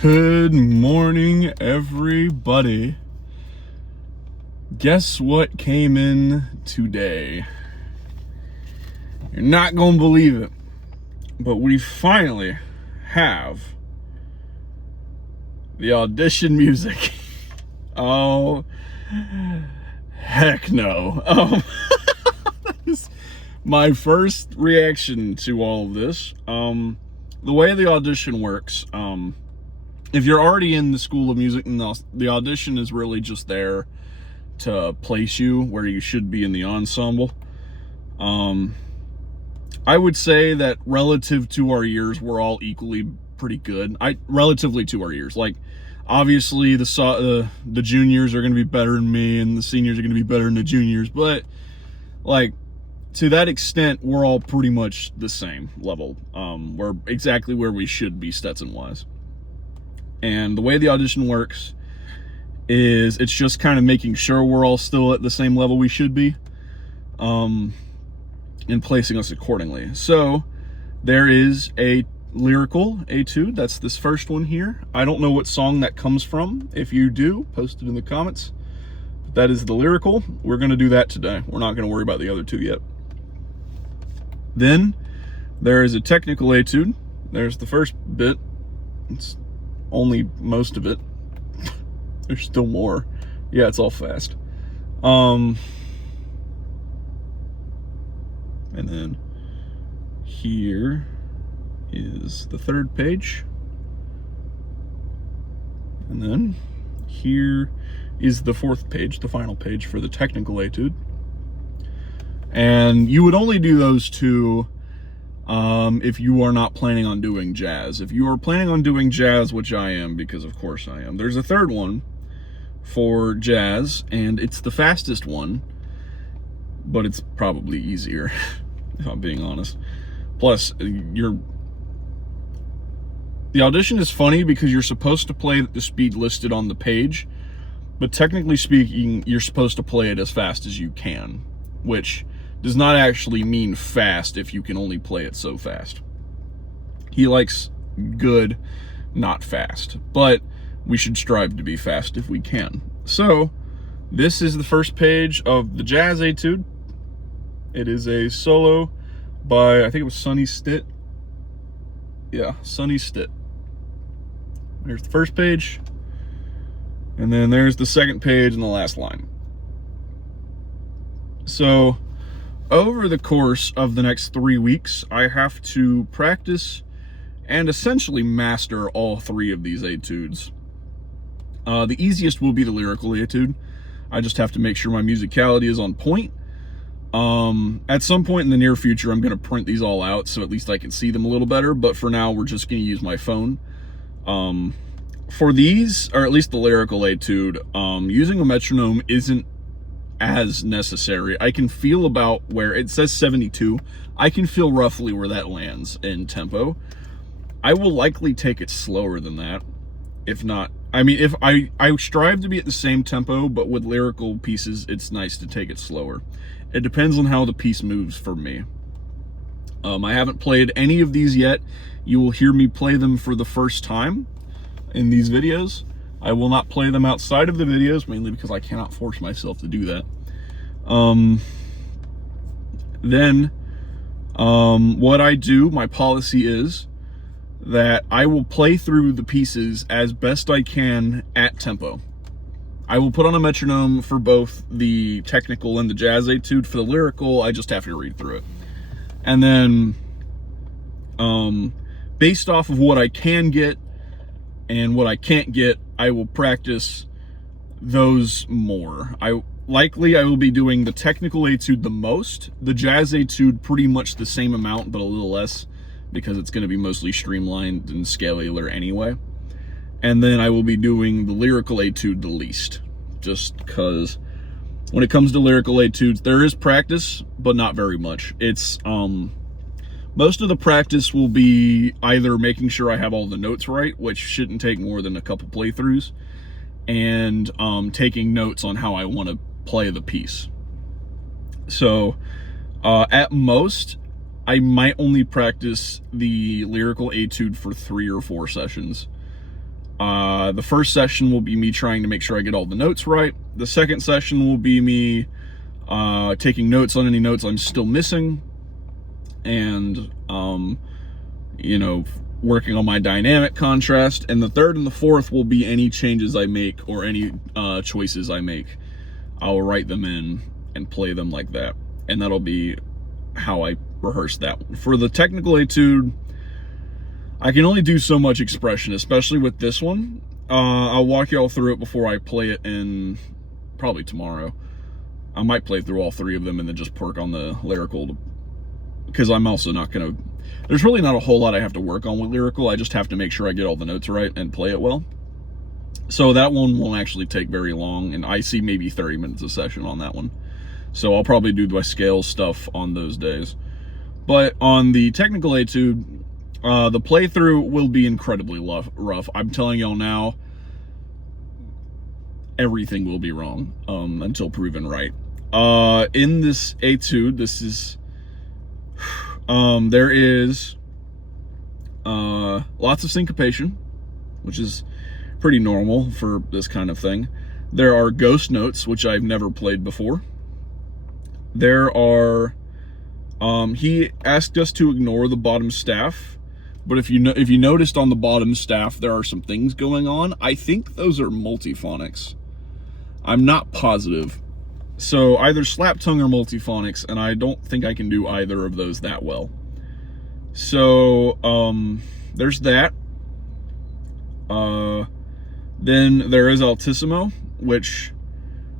Good morning, everybody. Guess what came in today? You're not gonna believe it, but we finally have the audition music. Oh, heck no. That is my first reaction to all of this. The way the audition works, if you're already in the School of Music, the audition is really just there to place you where you should be in the ensemble. I would say that relative to our years, we're all equally pretty good. Relatively to our years, like obviously the juniors are going to be better than me, and the seniors are going to be better than the juniors, but like to that extent, we're all pretty much the same level. We're exactly where we should be Stetson wise. And the way the audition works is it's just kind of making sure we're all still at the same level we should be, and placing us accordingly. So there is a lyrical etude. That's this first one here. I don't know what song that comes from. If you do, post it in the comments. That is the lyrical. We're going to do that today. We're not going to worry about the other two yet. Then there is a technical etude. There's the first bit. It's only most of it. There's still more. Yeah, it's all fast. And then here is the third page. And then here is the fourth page, the final page for the technical etude. And you would only do those two if you are not planning on doing jazz. If you are planning on doing jazz, which I am, because of course I am, there's a third one for jazz, and it's the fastest one, but it's probably easier, if I'm being honest. Plus, the audition is funny because you're supposed to play at the speed listed on the page, but technically speaking, you're supposed to play it as fast as you can, which does not actually mean fast if you can only play it so fast. He likes good, not fast, but we should strive to be fast if we can. So this is the first page of the jazz etude. It is a solo by, I think it was Sonny Stitt. Yeah, Sonny Stitt. There's the first page, and then there's the second page and the last line. So over the course of the next 3 weeks, I have to practice and essentially master all three of these etudes. The easiest will be the lyrical etude. I just have to make sure my musicality is on point. At some point in the near future, I'm going to print these all out so at least I can see them a little better, but for now, we're just going to use my phone. For these, or at least the lyrical etude, using a metronome isn't as necessary. I can feel about where it says 72. I can feel roughly where that lands in tempo. I will likely take it slower than that. If not, I mean, if I strive to be at the same tempo, but with lyrical pieces, it's nice to take it slower. It depends on how the piece moves for me. I haven't played any of these yet. You will hear me play them for the first time in these videos. I will not play them outside of the videos, mainly because I cannot force myself to do that. What I do, my policy is that I will play through the pieces as best I can at tempo. I will put on a metronome for both the technical and the jazz etude. For the lyrical, I just have to read through it. And then, based off of what I can get and what I can't get, I will practice those more. I will be doing the technical etude the most, the jazz etude pretty much the same amount, but a little less, because it's going to be mostly streamlined and scalar anyway. And then I will be doing the lyrical etude the least, just because when it comes to lyrical etudes, there is practice, but not very much. It's, most of the practice will be either making sure I have all the notes right, which shouldn't take more than a couple playthroughs, and taking notes on how I want to play the piece. So at most, I might only practice the lyrical etude for 3 or 4 sessions. The first session will be me trying to make sure I get all the notes right. The second session will be me taking notes on any notes I'm still missing, and you know, working on my dynamic contrast. And the third and the fourth will be any changes I make or any choices I make. I'll write them in and play them like that, and that'll be how I rehearse that one. For the technical etude, I can only do so much expression, especially with this one. I'll walk y'all through it before I play it in probably tomorrow. I might play through all three of them and then just work on the lyrical, because I'm also not gonna, there's really not a whole lot I have to work on with lyrical. I just have to make sure I get all the notes right and play it well. So that one won't actually take very long, and I see maybe 30 minutes a session on that one. So I'll probably do my scale stuff on those days. But on the technical etude, the playthrough will be incredibly rough. I'm telling y'all now, everything will be wrong until proven right. In this etude, this is, there is lots of syncopation, which is pretty normal for this kind of thing. There are ghost notes, which I've never played before. There are, he asked us to ignore the bottom staff, but if you noticed on the bottom staff, there are some things going on. I think those are multiphonics. I'm not positive. So either slap tongue or multiphonics, and I don't think I can do either of those that well. So, there's that. Then there is altissimo, which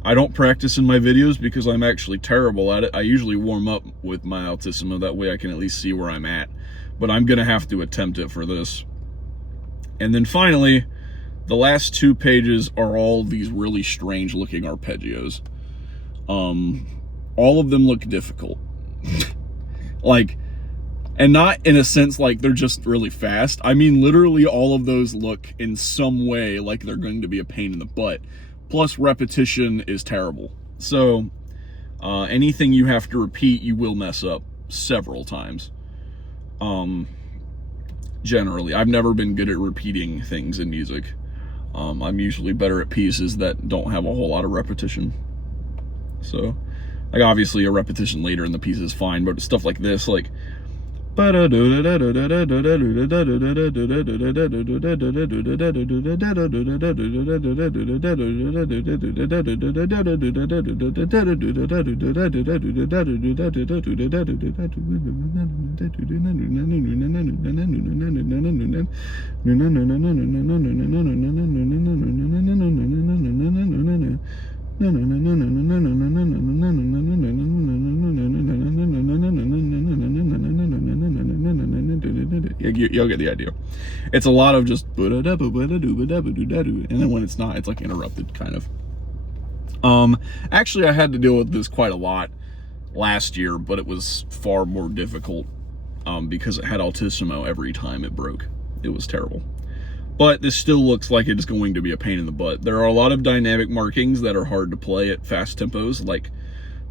I don't practice in my videos because I'm actually terrible at it. I usually warm up with my altissimo, that way I can at least see where I'm at. But I'm gonna have to attempt it for this. And then finally, the last 2 pages are all these really strange looking arpeggios. All of them look difficult. Like, and not in a sense like they're just really fast. I mean, literally all of those look in some way like they're going to be a pain in the butt. Plus, repetition is terrible. So, anything you have to repeat, you will mess up several times. Generally, I've never been good at repeating things in music. I'm usually better at pieces that don't have a whole lot of repetition. So, like, obviously a repetition later in the piece is fine, but stuff like this, like, you get the idea. It's a lot of just, and then when it's not, it's like interrupted, kind of. Actually, I had to deal with this quite a lot last year, but it was far more difficult because it had altissimo every time it broke. It was terrible. But this still looks like it is going to be a pain in the butt. There are a lot of dynamic markings that are hard to play at fast tempos, like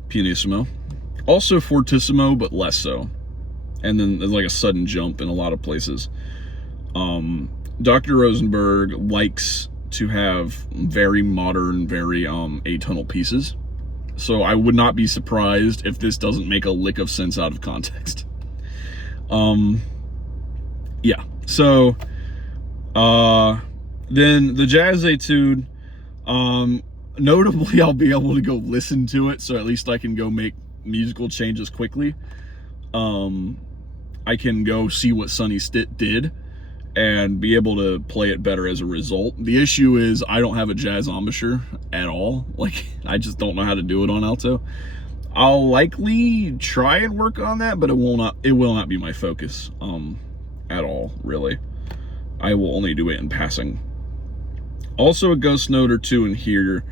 pianissimo. Also fortissimo, but less so. And then there's like a sudden jump in a lot of places. Dr. Rosenberg likes to have very modern, very atonal pieces. So I would not be surprised if this doesn't make a lick of sense out of context. Yeah. So, then the jazz etude, notably I'll be able to go listen to it, so at least I can go make musical changes quickly. I can go see what Sonny Stitt did and be able to play it better as a result. The issue is I don't have a jazz embouchure at all. Like, I just don't know how to do it on alto. I'll likely try and work on that, but it will not be my focus at all, really. I will only do it in passing. Also a ghost note or two in here,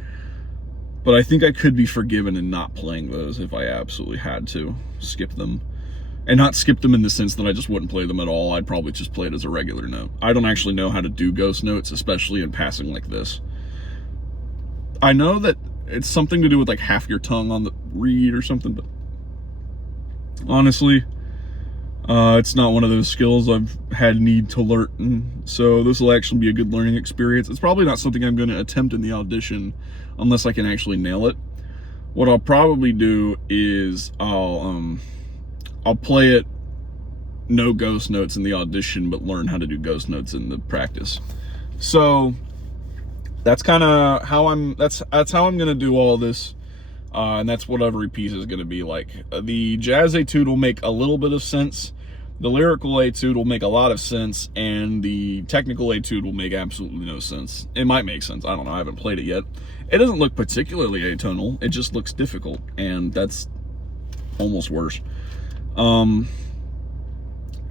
but I think I could be forgiven in not playing those if I absolutely had to skip them. And not skip them in the sense that I just wouldn't play them at all. I'd probably just play it as a regular note. I don't actually know how to do ghost notes, especially in passing like this. I know that it's something to do with like half your tongue on the reed or something, but honestly, It's not one of those skills I've had need to learn, so this will actually be a good learning experience. It's probably not something I'm going to attempt in the audition unless I can actually nail it. What I'll probably do is I'll play it no ghost notes in the audition, but learn how to do ghost notes in the practice. So that's kind of how that's how I'm gonna do all this, and that's what every piece is gonna be like. The jazz etude will make a little bit of sense, the lyrical etude will make a lot of sense, and the technical etude will make absolutely no sense. It might make sense, I don't know, I haven't played it yet. It doesn't look particularly atonal, it just looks difficult, and that's almost worse.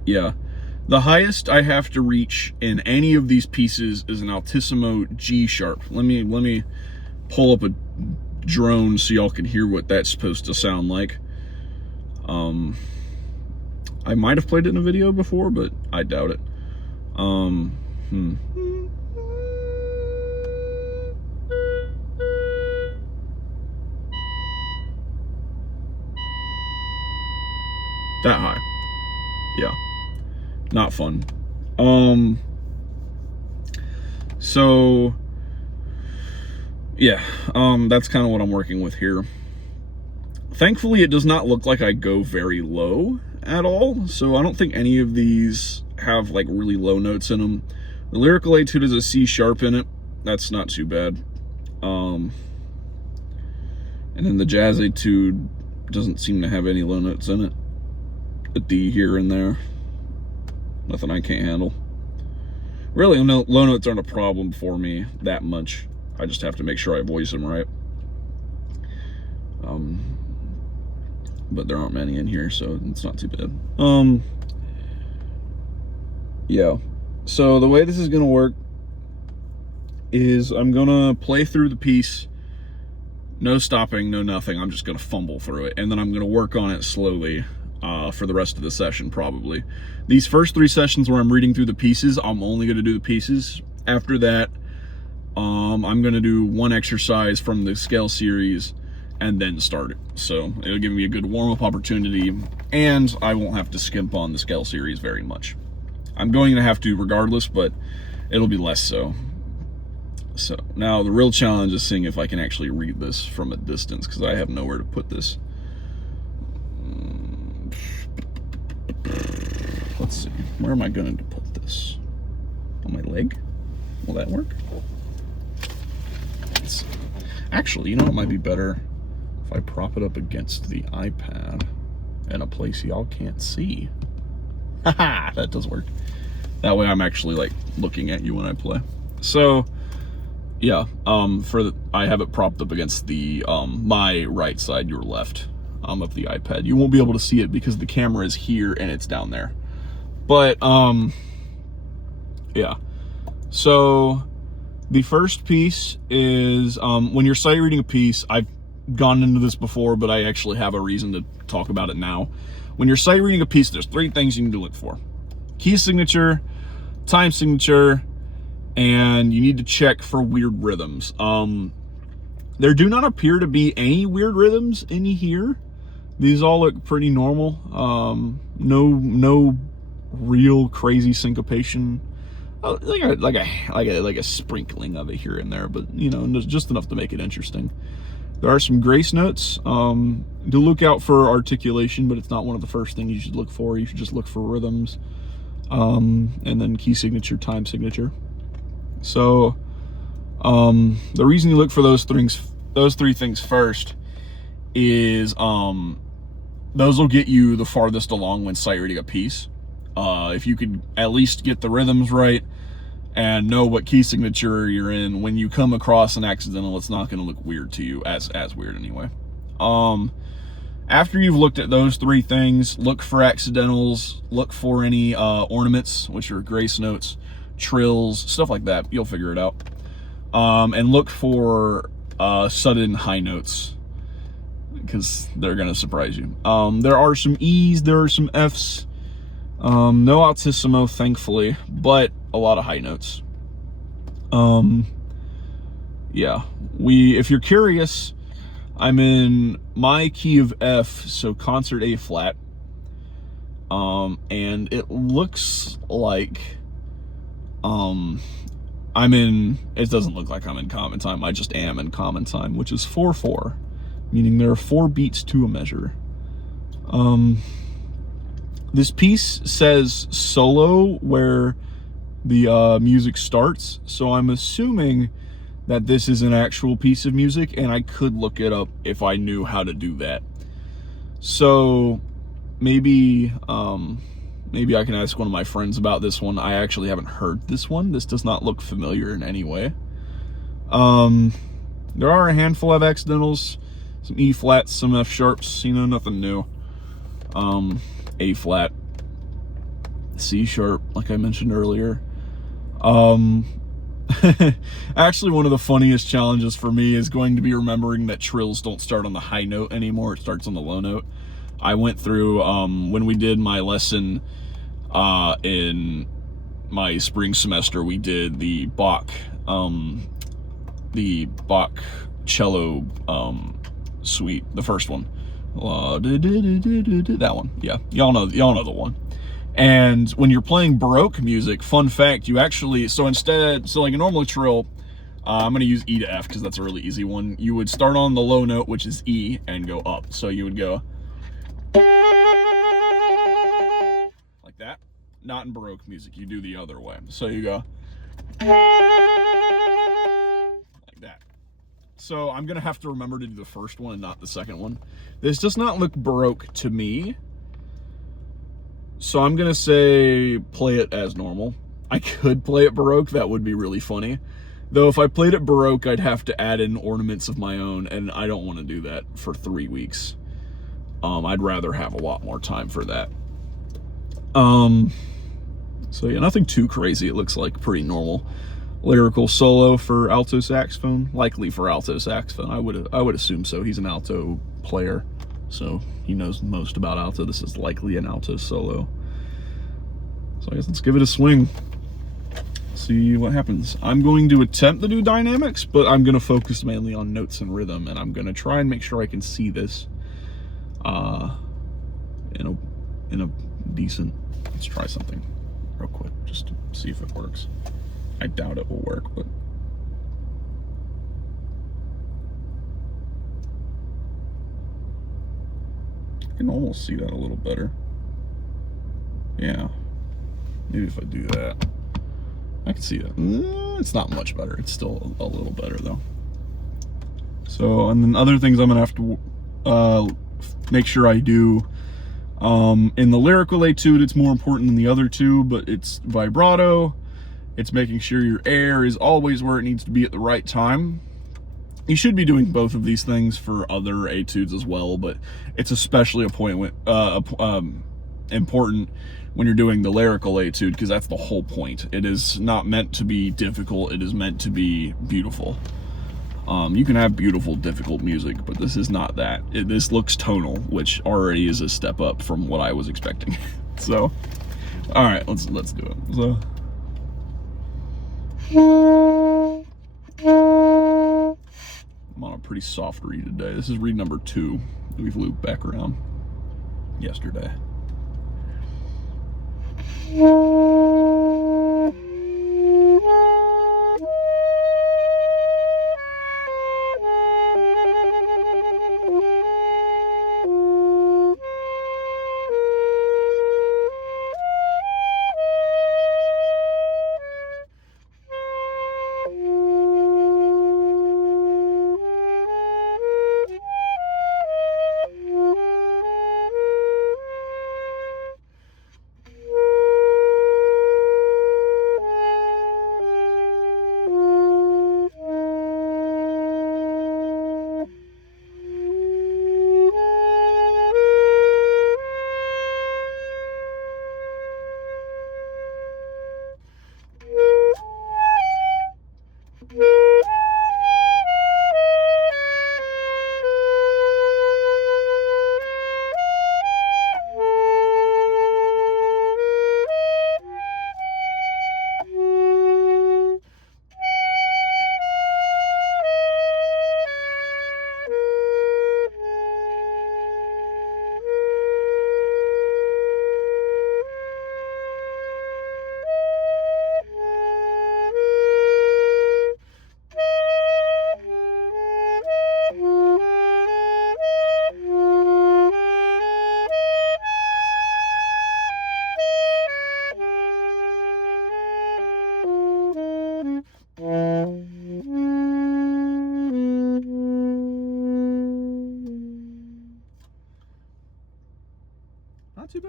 Yeah, the highest I have to reach in any of these pieces is an altissimo G sharp. Let me pull up a drone so y'all can hear what that's supposed to sound like. I might have played it in a video before, but I doubt it. That high. Yeah. Not fun. So yeah, that's kind of what I'm working with here. Thankfully, it does not look like I go very low at all, so I don't think any of these have like really low notes in them. The lyrical etude is a C sharp in it. That's not too bad. And then the jazz etude doesn't seem to have any low notes in it. A D here and there. Nothing I can't handle. Really, low notes aren't a problem for me that much. I just have to make sure I voice them right. But there aren't many in here, so it's not too bad. Yeah. So the way this is gonna work is I'm gonna play through the piece, no stopping, no nothing. I'm just gonna fumble through it, and then I'm gonna work on it slowly. For the rest of the session, probably. These first 3 sessions where I'm reading through the pieces, I'm only going to do the pieces. After that, I'm going to do one exercise from the scale series and then start it. So it'll give me a good warm-up opportunity, and I won't have to skimp on the scale series very much. I'm going to have to regardless, but it'll be less so. So now the real challenge is seeing if I can actually read this from a distance, because I have nowhere to put this. Let's see, where am I going to put this? On my leg? Will that work? Let's see. Actually, you know, it might be better if I prop it up against the iPad in a place y'all can't see. Haha, that does work. That way I'm actually like looking at you when I play. So yeah, I have it propped up against the my right side, your left, of the iPad. You won't be able to see it because the camera is here and it's down there. But yeah. So the first piece is when you're sight reading a piece, I've gone into this before, but I actually have a reason to talk about it now. When you're sight reading a piece, there's 3 things you need to look for: key signature, time signature, and you need to check for weird rhythms. There do not appear to be any weird rhythms in here. These all look pretty normal. No real crazy syncopation. Like a sprinkling of it here and there, but you know, just enough to make it interesting. There are some grace notes. Do look out for articulation, but it's not one of the first things you should look for. You should just look for rhythms, and then key signature, time signature. So the reason you look for those 3 things first is those will get you the farthest along when sight reading a piece. If you could at least get the rhythms right and know what key signature you're in, when you come across an accidental, it's not going to look weird to you, as weird anyway. After you've looked at those 3 things, look for accidentals, look for any ornaments, which are grace notes, trills, stuff like that. You'll figure it out. And look for sudden high notes, because they're going to surprise you. There are some E's, there are some F's. No altissimo, thankfully, but a lot of high notes. Yeah, if you're curious, I'm in my key of F, so concert A flat. And it looks like I'm in, it doesn't look like I'm in common time, I just am in common time, which is 4/4, meaning there are 4 beats to a measure. This piece says solo where the music starts, so I'm assuming that this is an actual piece of music, and I could look it up if I knew how to do that. So maybe maybe I can ask one of my friends about this one. I actually haven't heard this one. This does not look familiar in any way. There are a handful of accidentals, some E flats, some F sharps, you know, nothing new. A flat, C sharp, like I mentioned earlier. Actually, one of the funniest challenges for me is going to be remembering that trills don't start on the high note anymore. It starts on the low note. I went through, when we did my lesson in my spring semester, we did the Bach cello suite, the first one. That one, yeah, y'all know the one. And when you're playing Baroque music, fun fact, you actually, so like a normal trill, I'm going to use E to F because that's a really easy one. You would start on the low note, which is E, and go up. So you would go like that. Not in Baroque music, you do the other way. So you go like that. So I'm going to have to remember to do the first one and not the second one. This does not look Baroque to me. So I'm going to say play it as normal. I could play it Baroque, that would be really funny. Though if I played it Baroque, I'd have to add in ornaments of my own, and I don't want to do that for 3 weeks. I'd rather have a lot more time for that. So yeah, nothing too crazy. It looks like pretty normal. Lyrical solo for alto saxophone, likely for alto saxophone. I would assume so. He's an alto player, so he knows most about alto. This is likely an alto solo. So I guess let's give it a swing. See what happens. I'm going to attempt to do dynamics, but I'm going to focus mainly on notes and rhythm, and I'm going to try and make sure I can see this in a decent. Let's try something real quick just to see if it works. I doubt it will work, but I can almost see that a little better. Yeah, maybe if I do that, I can see that. It's not much better. It's still a little better though. So, and then other things I'm gonna have to make sure I do. In the lyrical etude, it's more important than the other two, but it's vibrato. It's making sure your air is always where it needs to be at the right time. You should be doing both of these things for other etudes as well, but it's especially important when you're doing the lyrical etude, because that's the whole point. It is not meant to be difficult, it is meant to be beautiful. You can have beautiful, difficult music, but this is not that. This looks tonal, which already is a step up from what I was expecting. So, all right, let's do it. So. I'm on a pretty soft read today. This is read number 2 that we've looped back around yesterday.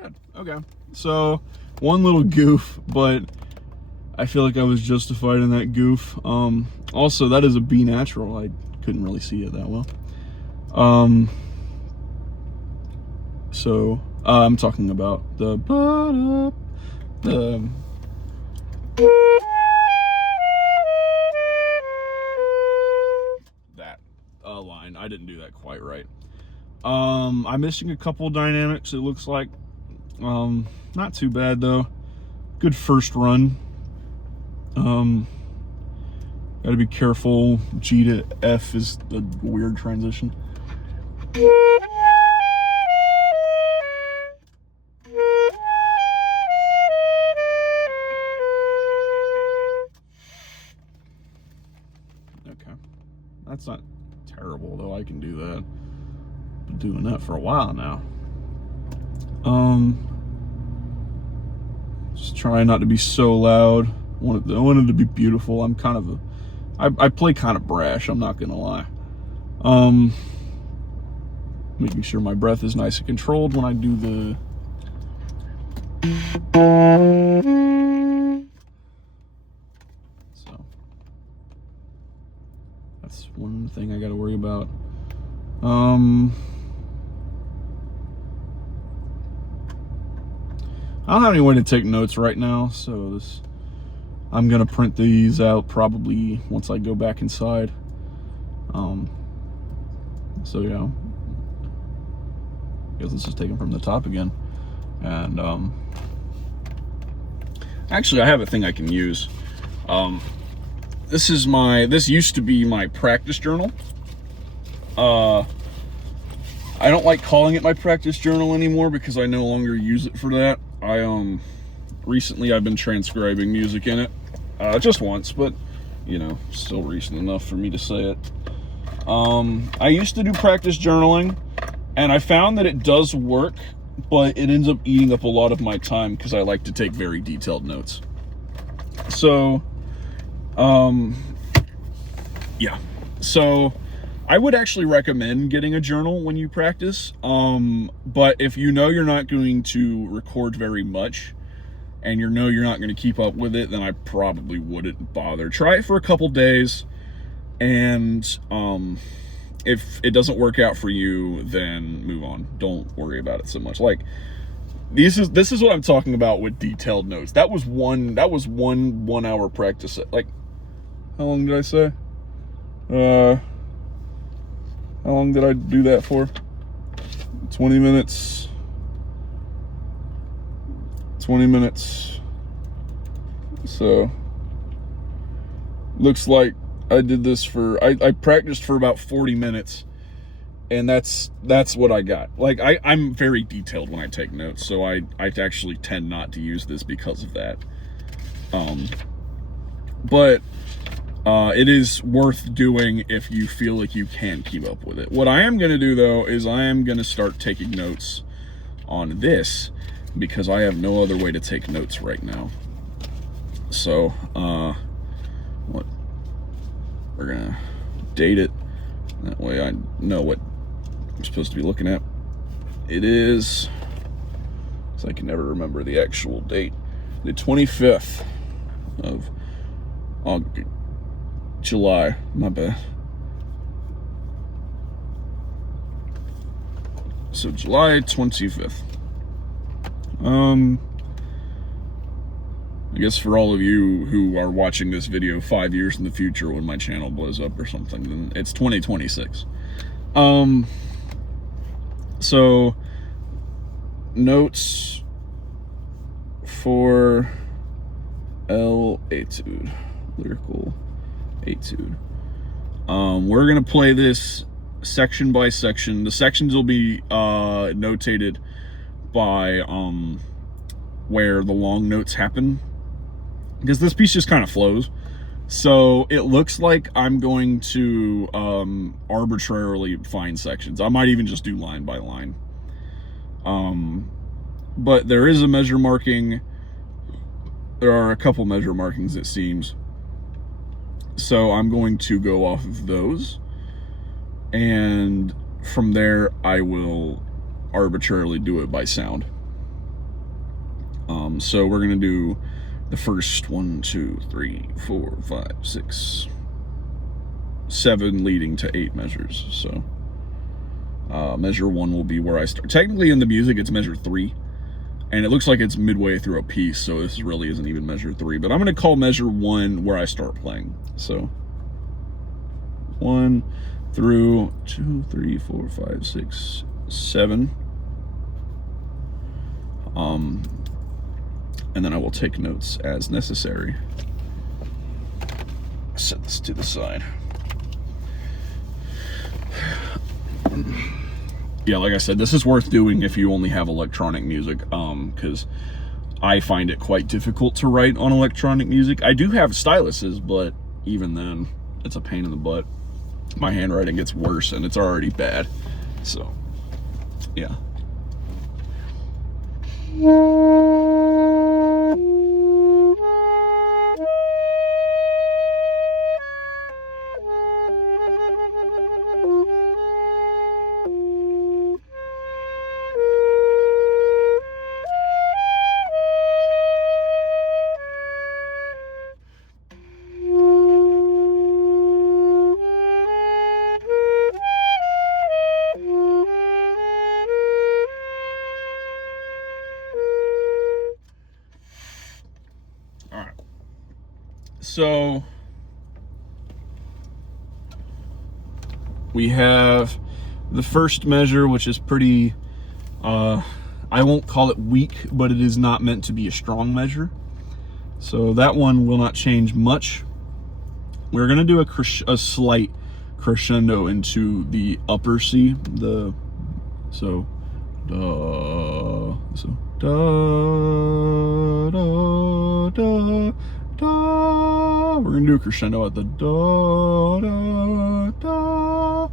bad. Okay. So, one little goof, but I feel like I was justified in that goof. Also, that is a B natural. I couldn't really see it that well. So, I'm talking about the that line. I didn't do that quite right. I'm missing a couple dynamics, it looks like. Not too bad though. Good first run. Gotta be careful. G to F is a weird transition. Okay. That's not terrible though, I can do that. Been doing that for a while now. Just trying not to be so loud. I want it to be beautiful. I'm kind of I play kind of brash, I'm not gonna lie. Making sure my breath is nice and controlled when I do the so that's one thing I gotta worry about. I don't have any way to take notes right now, so I'm gonna print these out probably once I go back inside. So yeah, I guess this is taken from the top again. And actually, I have a thing I can use. This used to be my practice journal. I don't like calling it my practice journal anymore because I no longer use it for that. Recently I've been transcribing music in it, just once, but you know, still recent enough for me to say it. I used to do practice journaling, and I found that it does work, but it ends up eating up a lot of my time because I like to take very detailed notes. So, yeah. So, I would actually recommend getting a journal when you practice, but if you know you're not going to record very much, and you know you're not going to keep up with it, then I probably wouldn't bother. Try it for a couple days, and if it doesn't work out for you, then move on. Don't worry about it so much. Like, this is what I'm talking about with detailed notes. That was one 1 hour practice. Like, how long did I say? How long did I do that for? 20 minutes. 20 minutes. So, looks like I did this for, I practiced for about 40 minutes. And that's what I got. Like, I'm very detailed when I take notes, so I actually tend not to use this because of that. But it is worth doing if you feel like you can keep up with it. What I am going to do, though, is I am going to start taking notes on this because I have no other way to take notes right now. So, we're going to date it. That way I know what I'm supposed to be looking at. It is, because I can never remember the actual date, the 25th of July, my bad. So July 25th. I guess for all of you who are watching this video 5 years in the future when my channel blows up or something, then it's 2026. So notes for L Etude, lyrical etude. We're gonna play this section by section. The sections will be notated by where the long notes happen, because this piece just kind of flows. So it looks like I'm going to arbitrarily find sections. I might even just do line by line. But there is a measure marking. There are a couple measure markings, it seems. So I'm going to go off of those. And from there, I will arbitrarily do it by sound. So we're gonna do the first 1, 2, 3, 4, 5, 6, 7 leading to 8 measures. So measure 1 will be where I start. Technically in the music it's measure 3, and it looks like it's midway through a piece, so this really isn't even measure 3, but I'm gonna call measure 1 where I start playing. So 1 through 2, 3, 4, 5, 6, 7. And then I will take notes as necessary. Set this to the side. Yeah, like I said, this is worth doing if you only have electronic music, because I find it quite difficult to write on electronic music. I do have styluses, but even then, it's a pain in the butt. My handwriting gets worse, and it's already bad. So, yeah. So we have the first measure, which is pretty, I won't call it weak, but it is not meant to be a strong measure. So that one will not change much. We're gonna do a slight crescendo into the upper C, da, da, da. We're gonna do a crescendo at the da, da, da.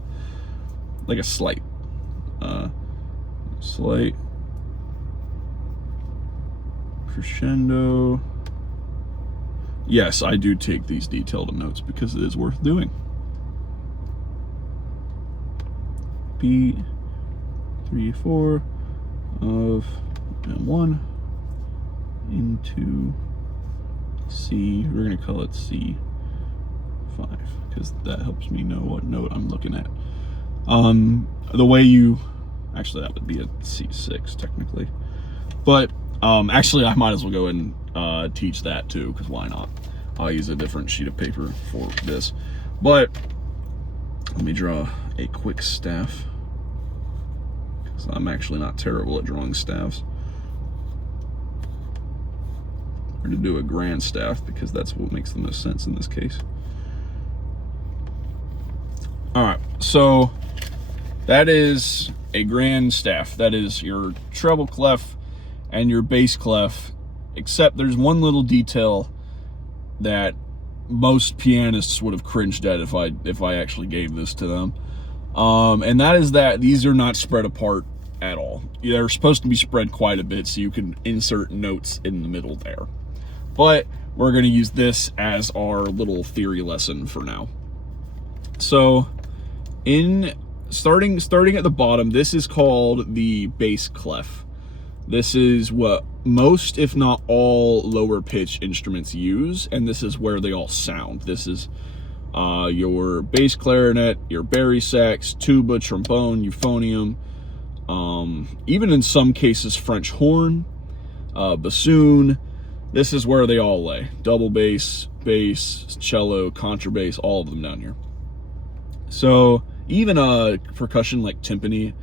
Like a slight crescendo. Yes, I do take these detailed notes because it is worth doing. B, 3, 4 of and 1 into C. We're gonna call it C5 because that helps me know what note I'm looking at. The way you, actually that would be a C6 technically, but actually I might as well go and teach that too, because why not? I'll use a different sheet of paper for this. But let me draw a quick staff, because I'm actually not terrible at drawing staffs. We're going to do a grand staff because that's what makes the most sense in this case. All right, so that is a grand staff. That is your treble clef and your bass clef, except there's one little detail that most pianists would have cringed at if I actually gave this to them. And that is that these are not spread apart at all. They're supposed to be spread quite a bit so you can insert notes in the middle there. But we're going to use this as our little theory lesson for now. So in starting at the bottom, this is called the bass clef. This is what most, if not all, lower pitch instruments use, and this is where they all sound. This is your bass clarinet, your bari sax, tuba, trombone, euphonium, even in some cases French horn, bassoon. This is where they all lay. Double bass, bass, cello, contrabass, all of them down here. So even percussion like timpani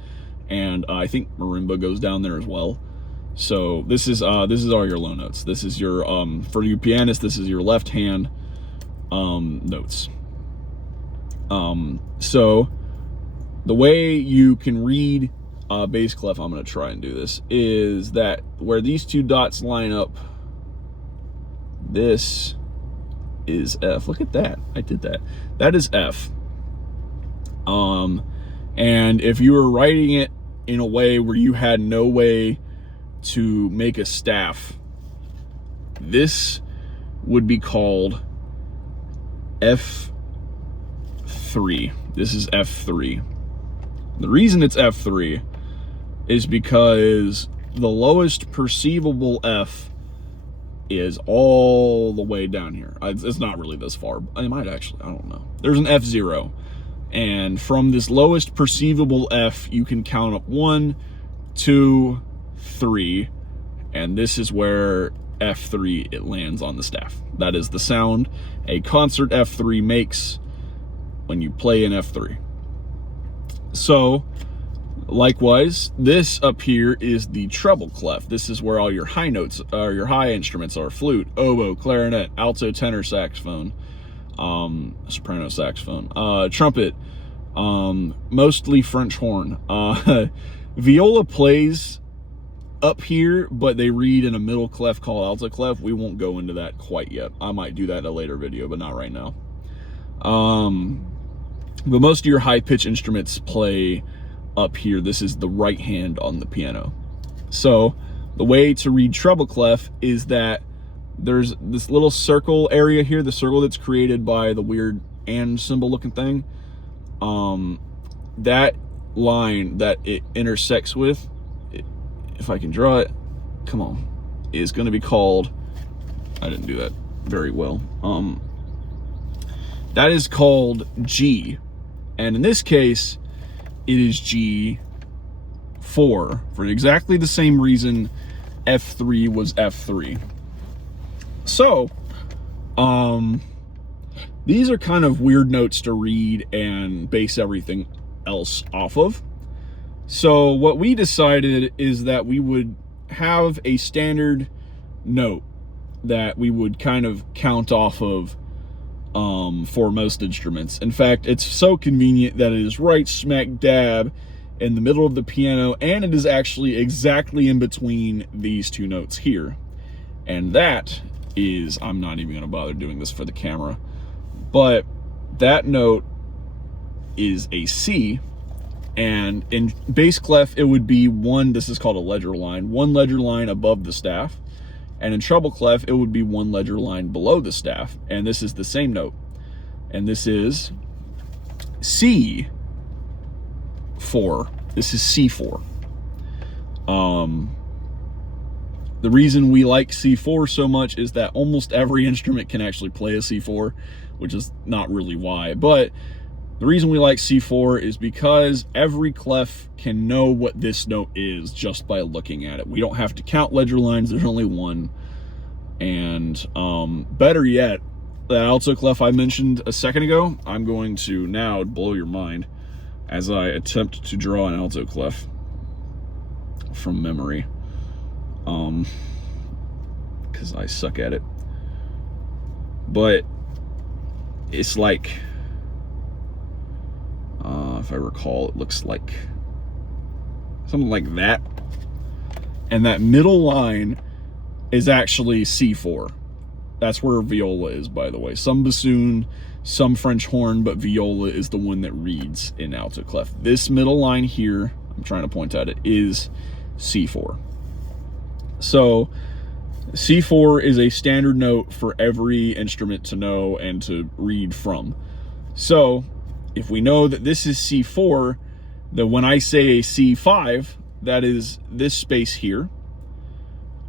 and I think marimba goes down there as well. So this is all your low notes. This is your for you pianists, this is your left hand notes. So the way you can read bass clef, I'm going to try and do this, is that where these two dots line up, this is F. Look at that. I did that. That is F. And if you were writing it in a way where you had no way to make a staff, this would be called F3. This is F3. The reason it's F3 is because the lowest perceivable F is all the way down here. It's not really this far. It might actually, I don't know. There's an F0. And from this lowest perceivable F, you can count up 1, 2, 3. And this is where F3 it lands on the staff. That is the sound a concert F3 makes when you play an F3. So, likewise, this up here is the treble clef. This is where all your high notes, your high instruments are: flute, oboe, clarinet, alto, tenor saxophone, soprano saxophone, trumpet, mostly French horn. Viola plays up here, but they read in a middle clef called alto clef. We won't go into that quite yet. I might do that in a later video, but not right now. But most of your high-pitch instruments play up here. This is the right hand on the piano. So the way to read treble clef is that there's this little circle area here, the circle that's created by the weird and symbol looking thing. That line that it intersects with, if I can draw it, come on, is going to be called, I didn't do that very well. That is called G. And in this case, it is G4 for exactly the same reason F3 was F3. So, these are kind of weird notes to read and base everything else off of. So what we decided is that we would have a standard note that we would kind of count off of for most instruments. In fact, it's so convenient that it is right smack dab in the middle of the piano, and it is actually exactly in between these two notes here. And that is, I'm not even going to bother doing this for the camera, but that note is a C. And in bass clef, it would be one, this is called a ledger line, one ledger line above the staff. And in treble clef, it would be one ledger line below the staff. And this is the same note. And this is C4. This is C4. The reason we like C4 so much is that almost every instrument can actually play a C4, which is not really why. But the reason we like C4 is because every clef can know what this note is just by looking at it. We don't have to count ledger lines, there's only one. And better yet, that alto clef I mentioned a second ago, I'm going to now blow your mind as I attempt to draw an alto clef from memory. Because I suck at it. But it's like, if I recall, it looks like something like that. And that middle line is actually C4. That's where viola is, by the way. Some bassoon, some French horn, but viola is the one that reads in alto clef. This middle line here, I'm trying to point at it, is C4. So C4 is a standard note for every instrument to know and to read from. So if we know that this is C4, then when I say a C5, that is this space here.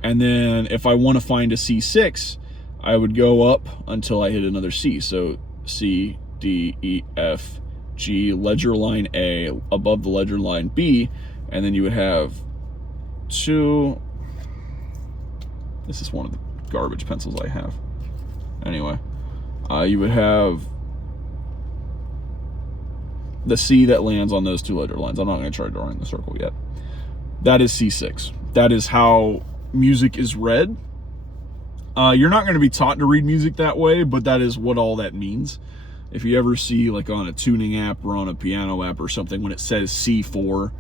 And then if I want to find a C6, I would go up until I hit another C. So C, D, E, F, G, ledger line A, above the ledger line B, and then you would have two. This is one of the garbage pencils I have. Anyway, you would have the C that lands on those two ledger lines. I'm not going to try drawing the circle yet. That is C6. That is how music is read. You're not going to be taught to read music that way, but that is what all that means. If you ever see, like on a tuning app or on a piano app or something, when it says C4,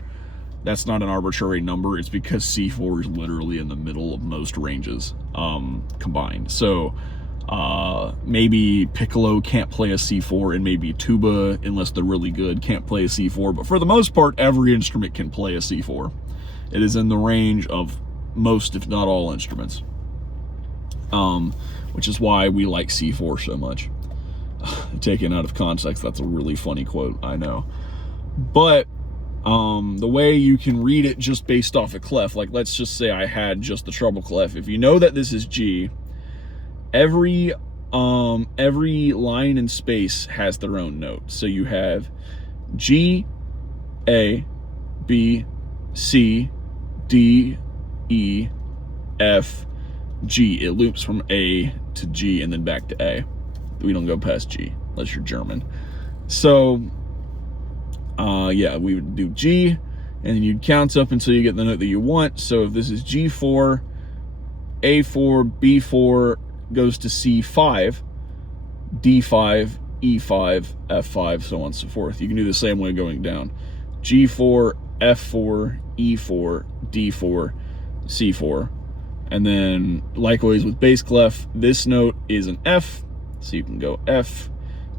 that's not an arbitrary number. It's because C4 is literally in the middle of most ranges combined. So maybe piccolo can't play a C4, and maybe tuba, unless they're really good, can't play a C4. But for the most part, every instrument can play a C4. It is in the range of most, if not all, instruments. Which is why we like C4 so much. Taken out of context, that's a really funny quote, I know. But The way you can read it just based off a clef, like let's just say I had just the treble clef. If you know that this is G, every line and space has their own note. So you have G, A, B, C, D, E, F, G. It loops from A to G and then back to A. We don't go past G unless you're German. So yeah, we would do G, and then you'd count up until you get the note that you want. So if this is G4, A4, B4 goes to C5, D5, E5, F5, so on and so forth. You can do the same way going down. G4, F4, E4, D4, C4. And then likewise with bass clef, this note is an F, so you can go F,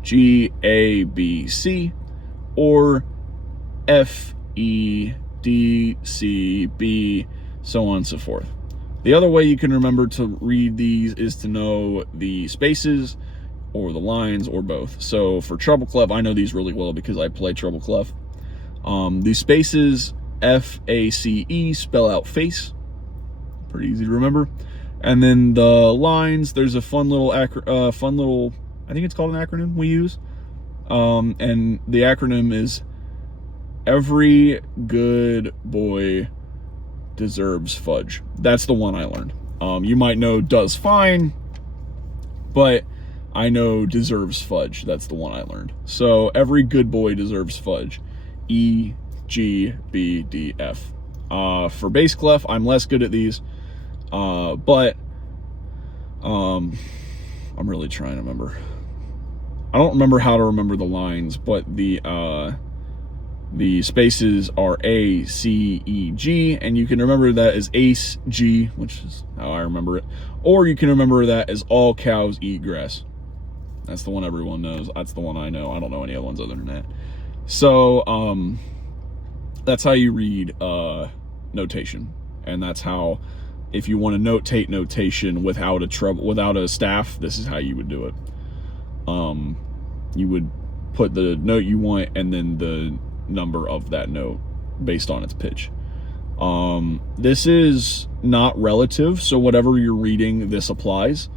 G, A, B, C, or F, E, D, C, B, so on and so forth. The other way you can remember to read these is to know the spaces or the lines or both. So for treble clef, I know these really well because I play treble clef. The spaces, F, A, C, E, spell out face. Pretty easy to remember. And then the lines, there's a fun little, I think it's called an acronym we use. And the acronym is Every Good Boy Deserves Fudge. That's the one I learned. You might know Does Fine, but I know Deserves Fudge. That's the one I learned. So every good boy deserves fudge. E, G, B, D, F. For bass clef, I'm less good at these, but I'm really trying to remember. I don't remember how to remember the lines, but the spaces are A, C, E, G, and you can remember that as Ace, G, which is how I remember it, or you can remember that as All Cows Eat Grass. That's the one everyone knows. That's the one I know. I don't know any other ones other than that. So that's how you read notation, and that's how, if you want to notate notation without a staff, this is how you would do it. You would put the note you want and then the number of that note based on its pitch. This is not relative, so whatever you're reading, this applies.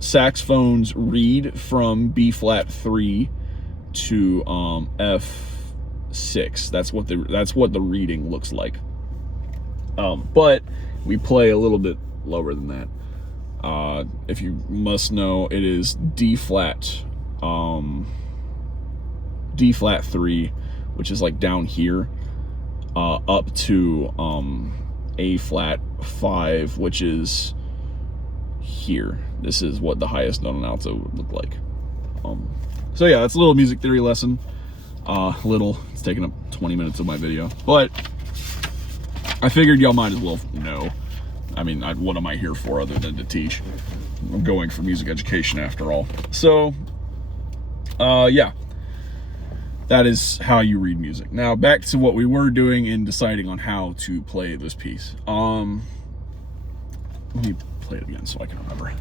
Saxophones read from B flat 3 to F6. That's what the reading looks like. But we play a little bit lower than that. If you must know, it is D flat 3, which is like down here, up to A flat 5, which is here. This is what the highest note on alto would look like. So yeah, it's a little music theory lesson. It's taking up 20 minutes of my video, but I figured y'all might as well know. I mean, what am I here for other than to teach? I'm going for music education after all. So, yeah, that is how you read music. Now, back to what we were doing in deciding on how to play this piece. Let me play it again so I can remember.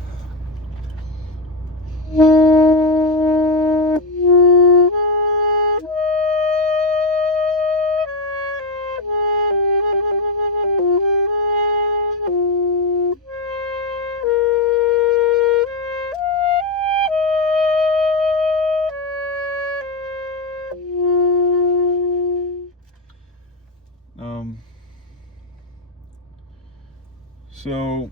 So,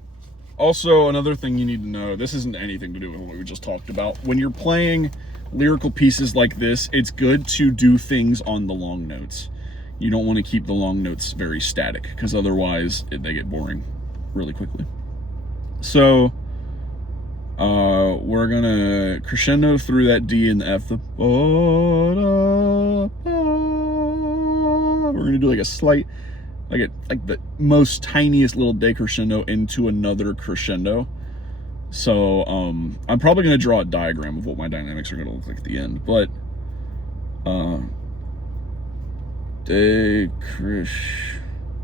also another thing you need to know, this isn't anything to do with what we just talked about. When you're playing lyrical pieces like this, it's good to do things on the long notes. You don't want to keep the long notes very static, because otherwise they get boring really quickly. So, we're gonna crescendo through that D and the F. We're gonna do like a slight, like the most tiniest little decrescendo into another crescendo. So I'm probably going to draw a diagram of what my dynamics are going to look like at the end, but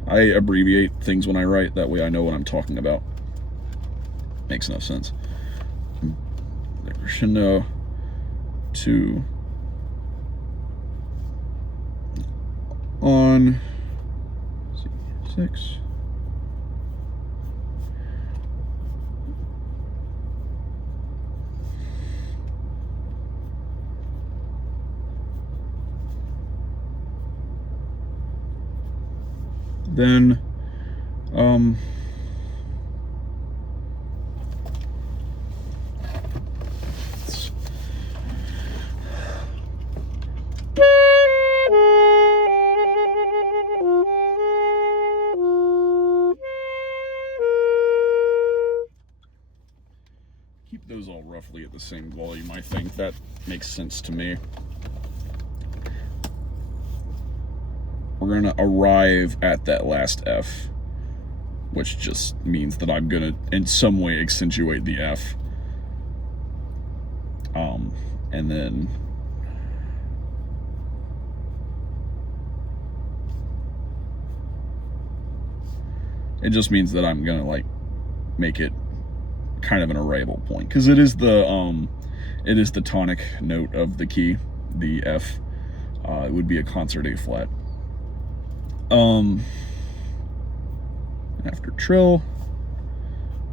I abbreviate things when I write, that way I know what I'm talking about. Makes no sense. on C6. Then keep those all roughly at the same volume. I think that makes sense to me. We're gonna arrive at that last F, which just means that I'm gonna in some way accentuate the F. And then it just means that I'm gonna like make it kind of an arrival point, because it is the tonic note of the key, the F. It would be a concert A flat. After trill,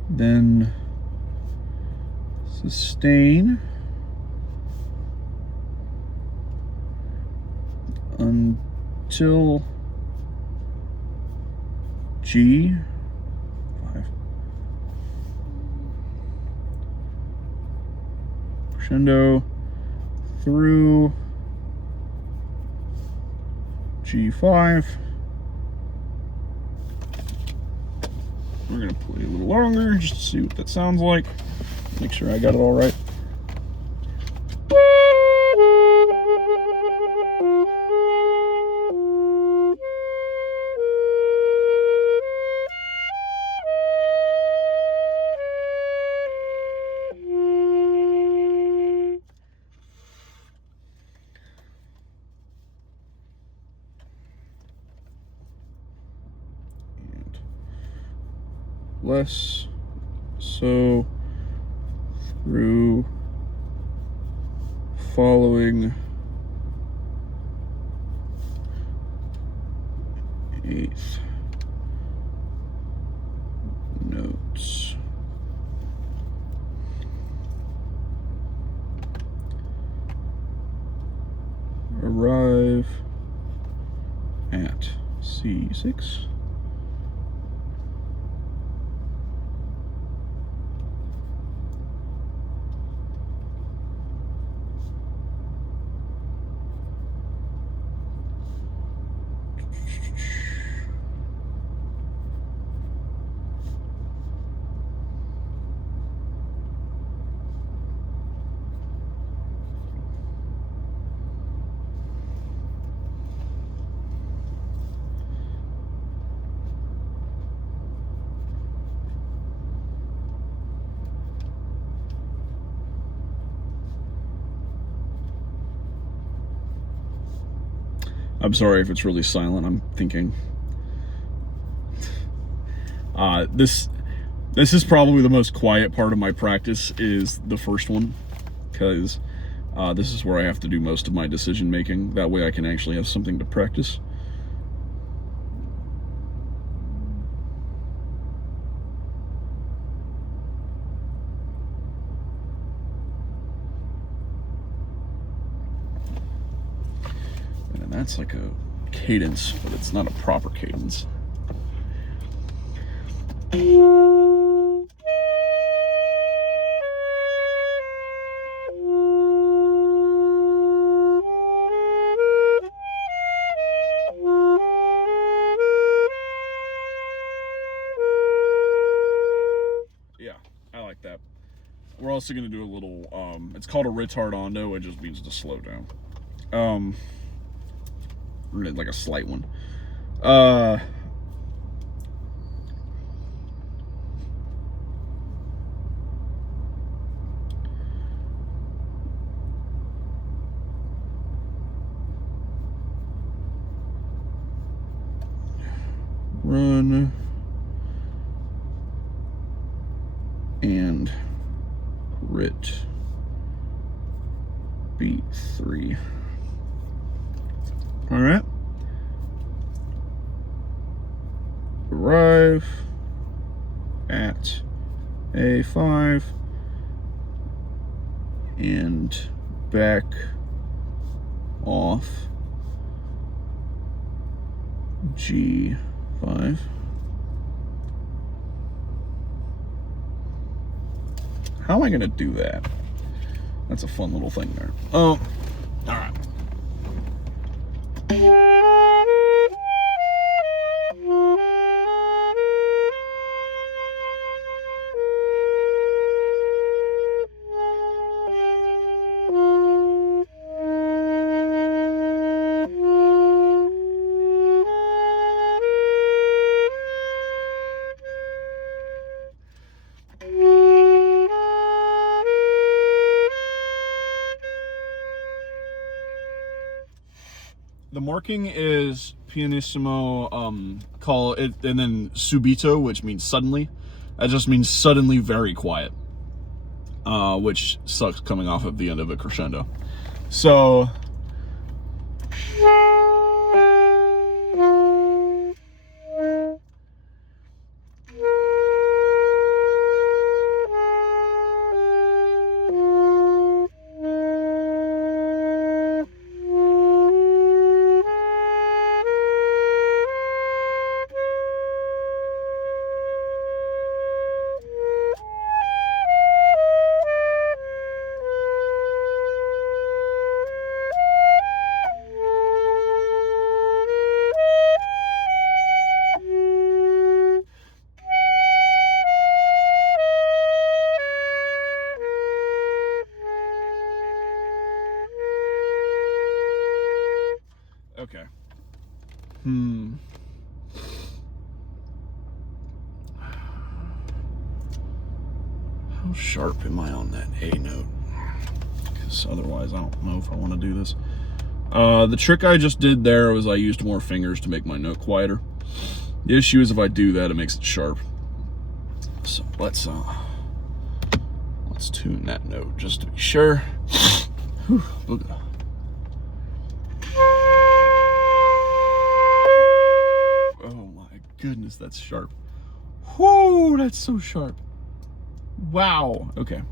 then sustain until G5. Crescendo through G5. We're gonna play a little longer just to see what that sounds like. Make sure I got it all right. Less so through following eighth notes. Arrive at C6. I'm sorry if it's really silent. I'm thinking. This is probably the most quiet part of my practice, is the first one, because this is where I have to do most of my decision making. That way I can actually have something to practice. And that's like a cadence, but it's not a proper cadence. Yeah, I like that. We're also going to do a little, it's called a ritardando. It just means to slow down. Like a slight one. Run and rit beat 3. All right. A5 and back off G5. How am I going to do that? That's a fun little thing there. Oh, all right. The marking is pianissimo, call it, and then subito, which means suddenly. That just means suddenly very quiet, which sucks coming off of the end of a crescendo. So, okay. How sharp am I on that A note? Because otherwise I don't know if I want to do this. The trick I just did there was I used more fingers to make my note quieter. The issue is if I do that, it makes it sharp. So let's tune that note just to be sure. Whew, look at that. Oh my goodness, that's sharp. Whoo, that's so sharp. Wow. Okay.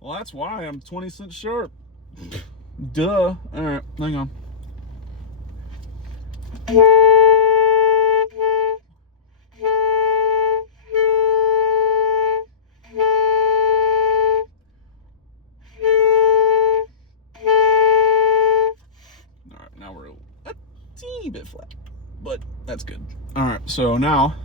Well, that's why I'm 20 cents sharp. Duh. All right, hang on. All right, now we're a teeny bit flat, but that's good. All right, so now.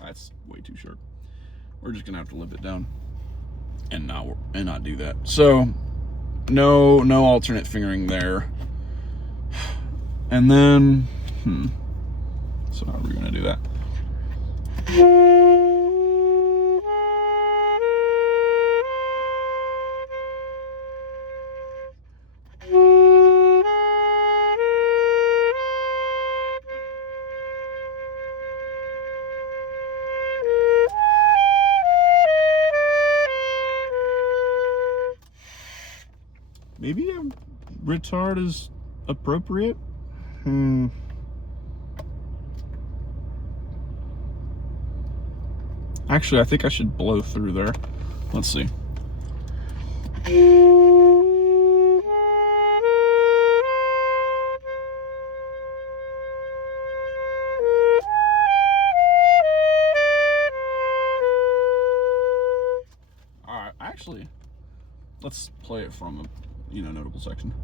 That's way too short. We're just gonna have to limp it down and not do that. So no alternate fingering there. And then so how are we gonna do that? Maybe a retard is appropriate. Actually, I think I should blow through there. Let's see. All right, actually, let's play it from a notable section.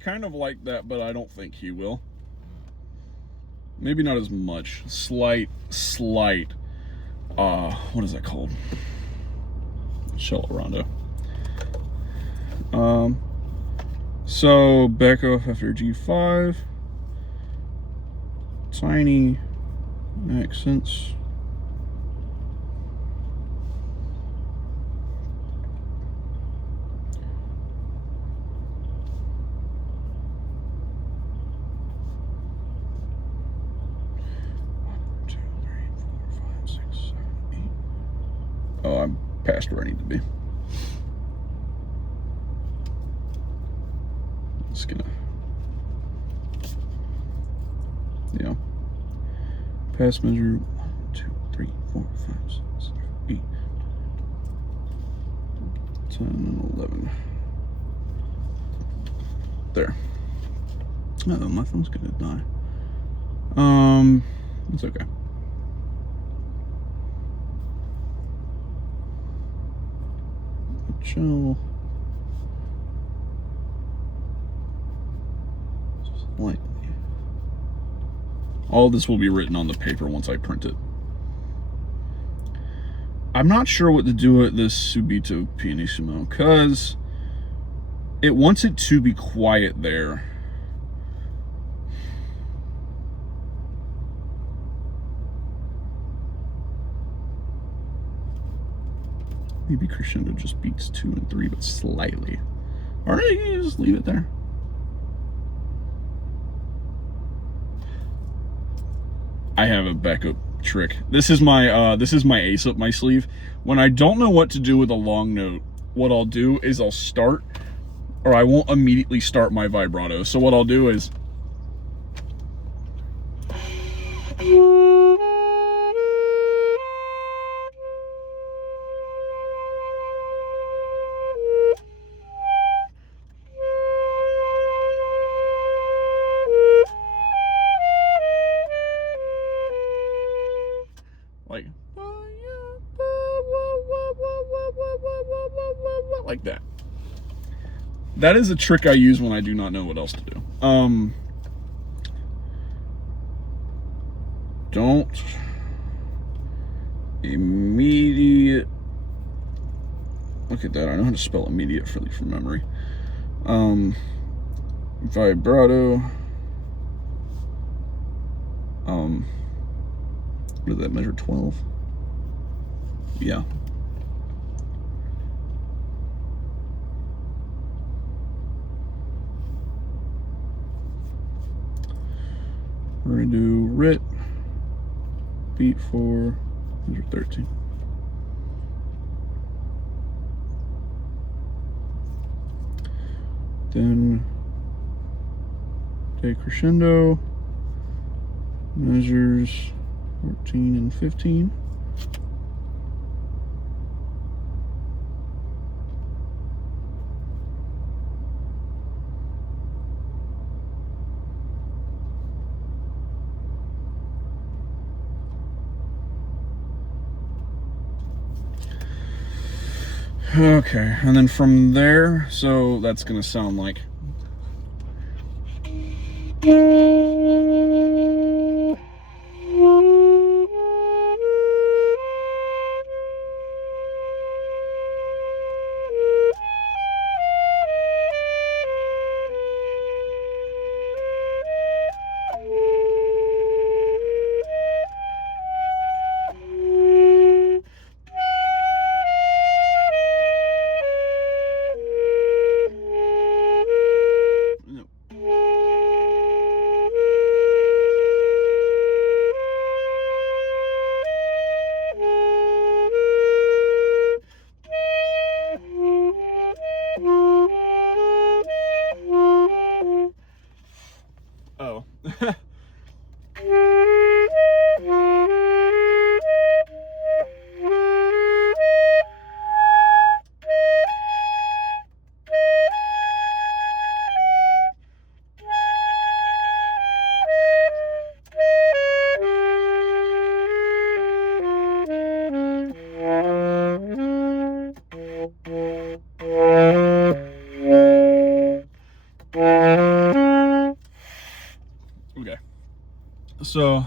kind of like that, but I don't think he will. Maybe not as much. Slight, what is that called? Shell Rondo. So back off after G5. Tiny accents. Oh, I'm past where I need to be. Just gonna, yeah. Pass measure 1, 2, 3, 4, 5, 6, 7, 8, 10, and 11. There. Oh, my phone's gonna die. It's okay. Chill. Just lightly. All this will be written on the paper once I print it. I'm not sure what to do with this Subito Pianissimo, because it wants it to be quiet there. Maybe crescendo just beats 2 and 3, but slightly. Or you just leave it there. I have a backup trick. This is my ace up my sleeve. When I don't know what to do with a long note, what I'll do is I'll start, or I won't immediately start my vibrato. So what I'll do is like that. That is a trick I use when I do not know what else to do. Don't immediate. Look at that. I know how to spell immediate from memory. Vibrato. What did that measure? 12? Yeah. We're gonna do Rit, beat 4, measure 13. Then decrescendo, measures 14 and 15. Okay, and then from there, so that's gonna sound like. So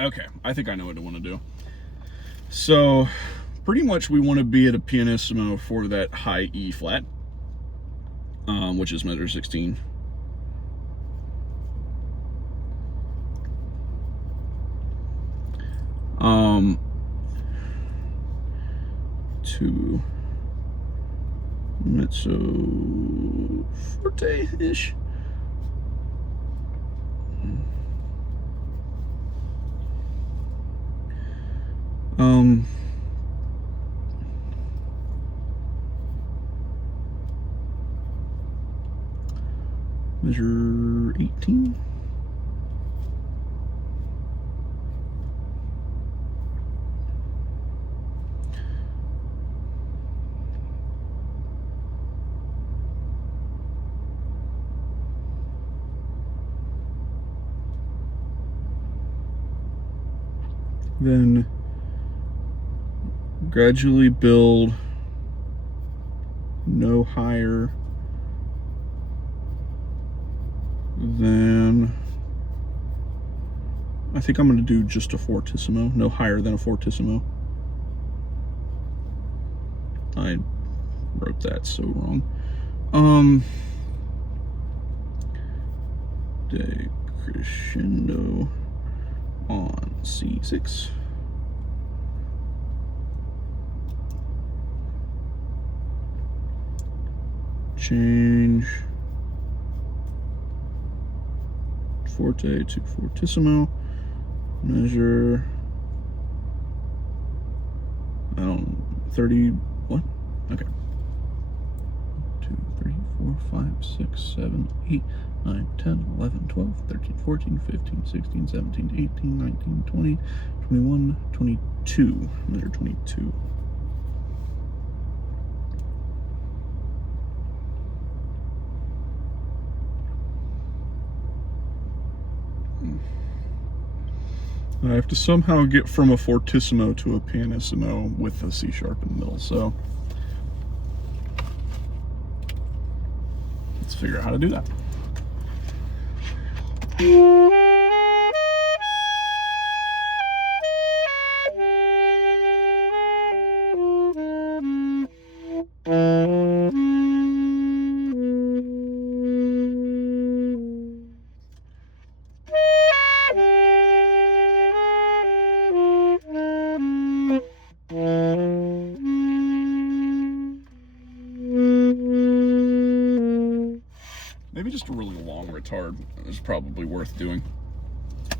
okay, I think I know what I want to do. So, pretty much we want to be at a pianissimo for that high E flat, which is measure 16. To mezzo forte-ish. Measure 18. Then gradually build no higher than, I think I'm going to do just a fortissimo, no higher than a fortissimo. I wrote that so wrong. Decrescendo on C6. Change forte to fortissimo. Measure, I don't know, 30, what? Okay. 2, 3, 4, 5, 6, 7, 8, 9, 10, 11, 12, 13, 14, 15, 16, 17, 18, 19, 20, 21, 22. Measure 22. I have to somehow get from a fortissimo to a pianissimo with a C sharp in the middle, so let's figure out how to do that. Maybe just a really long retard is probably worth doing.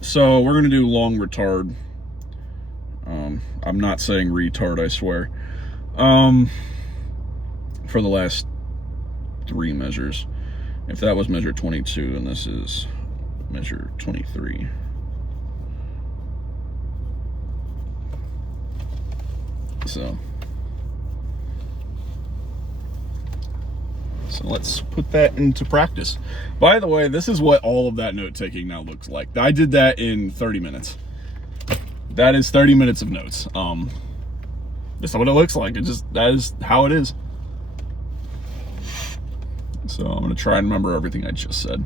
So we're gonna do long retard. I'm not saying retard, I swear. For the last 3 measures. If that was measure 22 and this is measure 23. So let's put that into practice. By the way, this is what all of that note taking now looks like. I did that in 30 minutes. That is 30 minutes of notes. That's what it looks like. That is how it is. So I'm gonna try and remember everything I just said.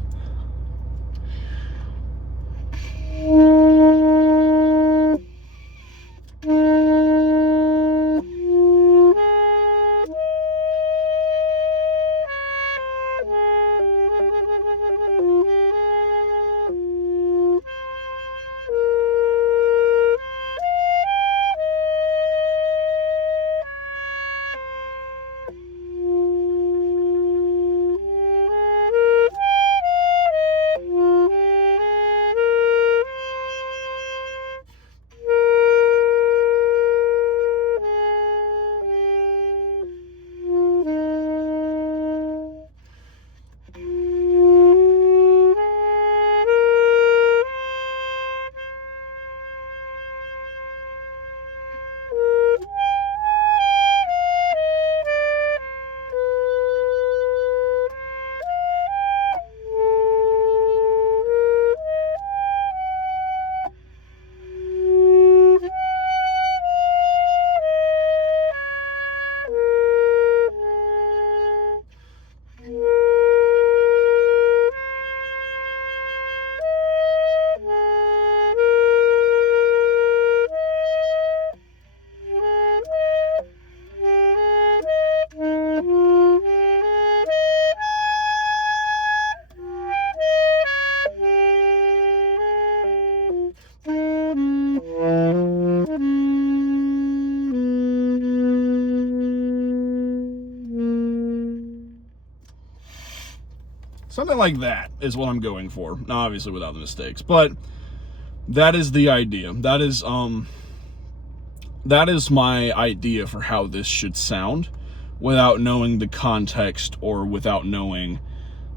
Something like that is what I'm going for. Now, obviously without the mistakes, but that is the idea. That is my idea for how this should sound without knowing the context or without knowing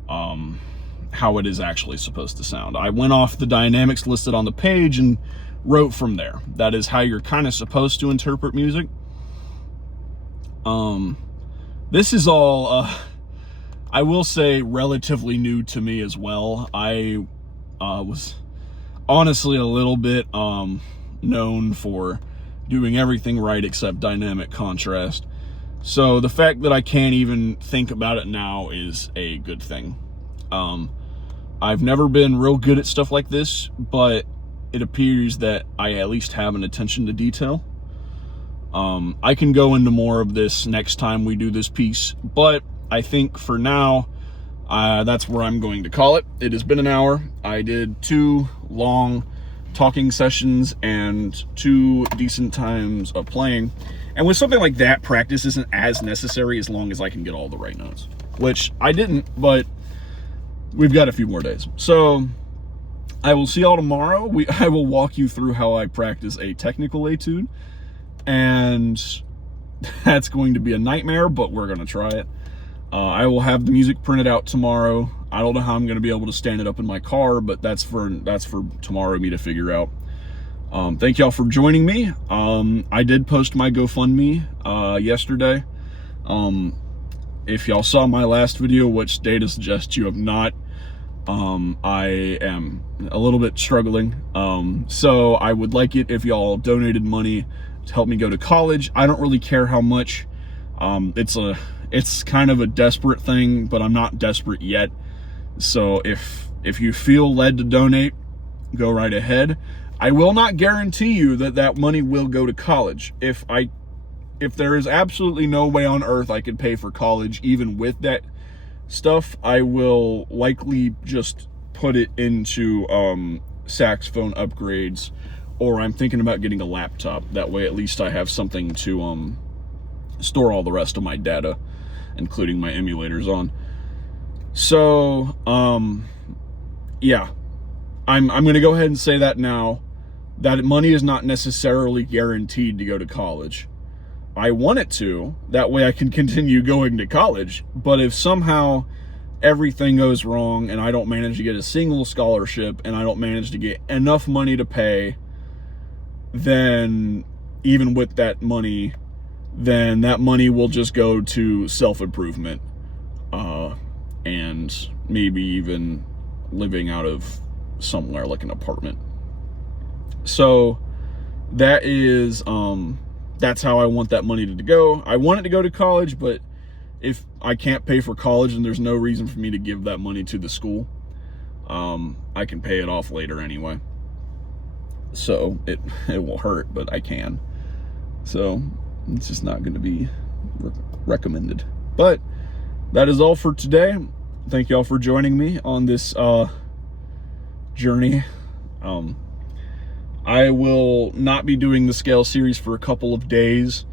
how it is actually supposed to sound. I went off the dynamics listed on the page and wrote from there. That is how you're kind of supposed to interpret music. This is all, I will say, relatively new to me as well. I was honestly a little bit known for doing everything right except dynamic contrast. So the fact that I can't even think about it now is a good thing. I've never been real good at stuff like this, but it appears that I at least have an attention to detail. I can go into more of this next time we do this piece, but I think for now, that's where I'm going to call it. It has been an hour. I did 2 long talking sessions and 2 decent times of playing. And with something like that, practice isn't as necessary as long as I can get all the right notes, which I didn't, but we've got a few more days. So I will see y'all tomorrow. I will walk you through how I practice a technical etude, and that's going to be a nightmare, but we're going to try it. I will have the music printed out tomorrow. I don't know how I'm going to be able to stand it up in my car, but that's for tomorrow me to figure out. Thank y'all for joining me. I did post my GoFundMe yesterday. If y'all saw my last video, which data suggests you have not, I am a little bit struggling. So I would like it if y'all donated money to help me go to college. I don't really care how much. It's kind of a desperate thing, but I'm not desperate yet. So if you feel led to donate, go right ahead. I will not guarantee you that money will go to college. If there is absolutely no way on earth I could pay for college, even with that stuff, I will likely just put it into saxophone upgrades, or I'm thinking about getting a laptop. That way at least I have something to store all the rest of my data, including my emulators on. So yeah, I'm going to go ahead and say that now, that money is not necessarily guaranteed to go to college. I want it to, that way I can continue going to college. But if somehow everything goes wrong and I don't manage to get a single scholarship and I don't manage to get enough money to pay, then even with that money, then that money will just go to self-improvement, and maybe even living out of somewhere like an apartment. So that is, that's how I want that money to go. I want it to go to college, but if I can't pay for college and there's no reason for me to give that money to the school, I can pay it off later anyway. So it will hurt, but I can. So it's just not going to be recommended. But that is all for today. Thank y'all for joining me on this journey. I will not be doing the scale series for a couple of days,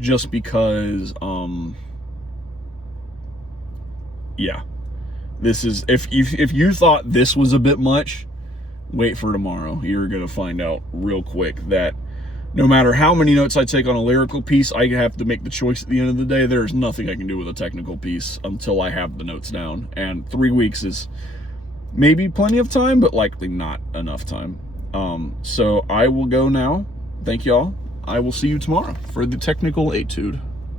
just because yeah, this is, if you thought this was a bit much, wait for tomorrow. You're gonna find out real quick that no matter how many notes I take on a lyrical piece, I have to make the choice at the end of the day. There's nothing I can do with a technical piece until I have the notes down. And 3 weeks is maybe plenty of time, but likely not enough time. So I will go now. Thank y'all. I will see you tomorrow for the technical etude.